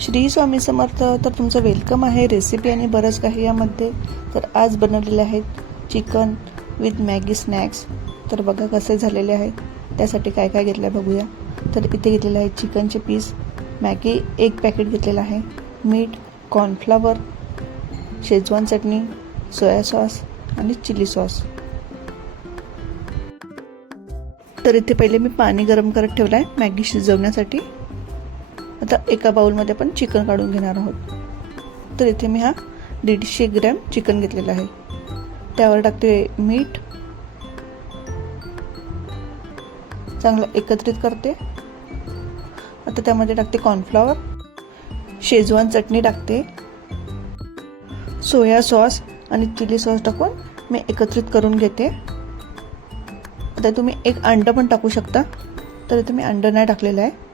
श्री स्वामी समर्थ. तर तुमचं वेलकम आहे रेसिपी आणि बरंच काही यामध्ये. तर आज बनवलेले आहेत चिकन विथ मॅगी स्नॅक्स. तर बघा कसे झालेले आहेत. त्यासाठी काय काय घेतलं बघूया. तर इथे घेतलेले आहे चिकनचे पीस, मॅगी एक पॅकेट घेतलेलं आहे, मीठ, कॉर्नफ्लॉवर, शेजवान चटणी, सोया सॉस आणि चिली सॉस. तर इथे पहिले मी पाणी गरम करत ठेवलं आहे मॅगी शिजवण्यासाठी. आता एका बाउलमध्ये आपण चिकन काढून घेणार आहोत. तर इथे मी 150 ग्रॅम चिकन घेतलेलं आहे. त्यावर टाकते मीठ, चांगलं एकत्रित करते. आता त्यामध्ये टाकते कॉर्नफ्लॉवर, शेजवान चटणी टाकते, सोया सॉस आणि चिली सॉस टाकून मी एकत्रित करून घेते. आता तुम्ही एक अंड पण टाकू शकता. तर इथे मी अंड नाही टाकलेलं आहे.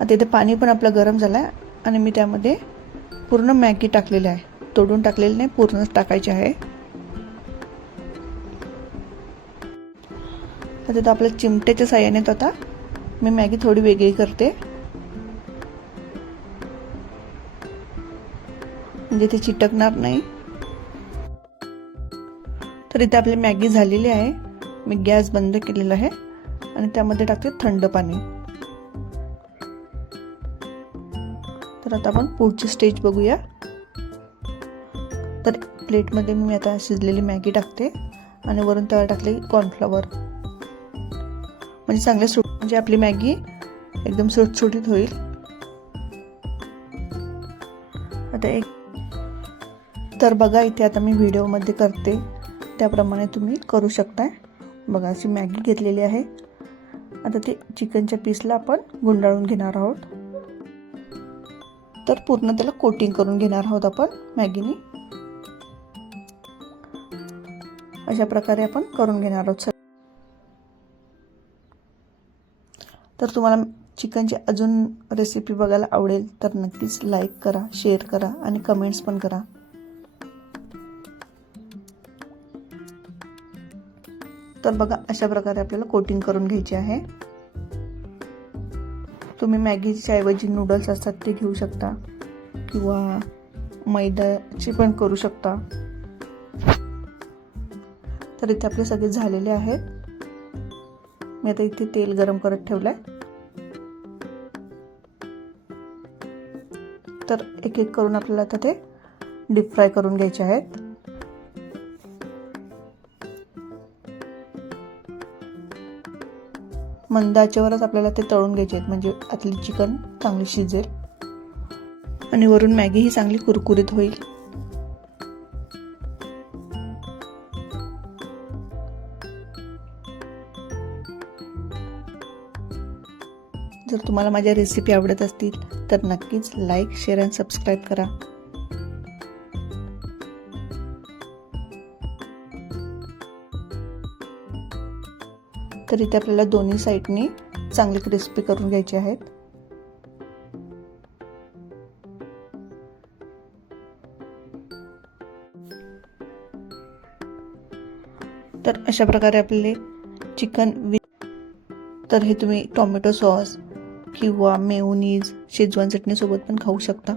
आता इथे पाणी पण आपलं गरम झालं आहे आणि मी त्यामध्ये पूर्ण मॅगी टाकलेली आहे. तोडून टाकलेली नाही, पूर्णच टाकायची आहे. आता इथं आपल्या चिमट्याच्या साह्याने आता मी मॅगी थोडी वेगळी करते, म्हणजे ते चिटकणार नाही. तर इथे आपली मॅगी झालेली आहे. मी गॅस बंद केलेला आहे आणि त्यामध्ये टाकते थंड पाणी. तर आता आपण पुढची स्टेज बघूया. तर प्लेटमध्ये मी आता शिजलेली मॅगी टाकते आणि वरून त्यावर टाकले कॉर्नफ्लॉवर, म्हणजे चांगले म्हणजे आपली मॅगी एकदम सुटसुटीत होईल. आता तर बघा इथे आता मी व्हिडिओमध्ये करते त्याप्रमाणे तुम्ही करू शकताय. बघा अशी मॅगी घेतलेली आहे. आता ते चिकनच्या पीसला आपण गुंडाळून घेणार आहोत. तर पूर्ण त्याला कोटिंग करून घेणार आहोत आपण मॅगीने. अशा प्रकारे आपण करून घेणार आहोत. तर तुम्हाला चिकनची अजून रेसिपी बघायला आवडेल तर नक्कीच लाईक करा, शेअर करा आणि कमेंट्स पण करा. तर बघा अशा प्रकारे आपल्याला कोटिंग करून घ्यायची आहे. तुम्ही मॅगीच्या ऐवजी नूडल्स असतात ते घेऊ शकता किंवा मैद्याची पण करू शकता. तर इथे आपले सगळे झालेले आहेत. मी आता इथे तेल गरम करत ठेवलंय. तर एक एक करून आपल्याला आता ते डीप फ्राय करून घ्यायचे आहेत. मंद आचेवरच आपल्याला ते तळून घ्यायचे आहेत, म्हणजे आतली चिकन चांगली शिजेल आणि वरून मॅगी ही चांगली कुरकुरीत होईल. जर तुम्हाला माझ्या रेसिपी आवडत असतील तर नक्कीच लाईक, शेअर आणि सबस्क्राईब करा. तर इथे आपल्याला दोन्ही साईडनी चांगले क्रिस्पी करून घ्यायचे आहेत. तर अशा प्रकारे आपले चिकन तर हे तुम्ही टोमॅटो सॉस किंवा मेयोनीज, शेजवान चटणी सोबत पण खाऊ शकता.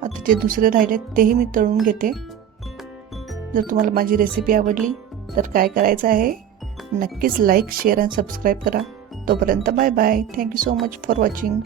आता जे दुसरे राहिले तेही मी तळून घेते. जर तुम्हाला माझी रेसिपी आवडली तर काय करायचं आहे, नक्कीच लाईक, शेअर आणि सबस्क्राईब करा. तोपर्यंत bye bye. Thank you so much for watching.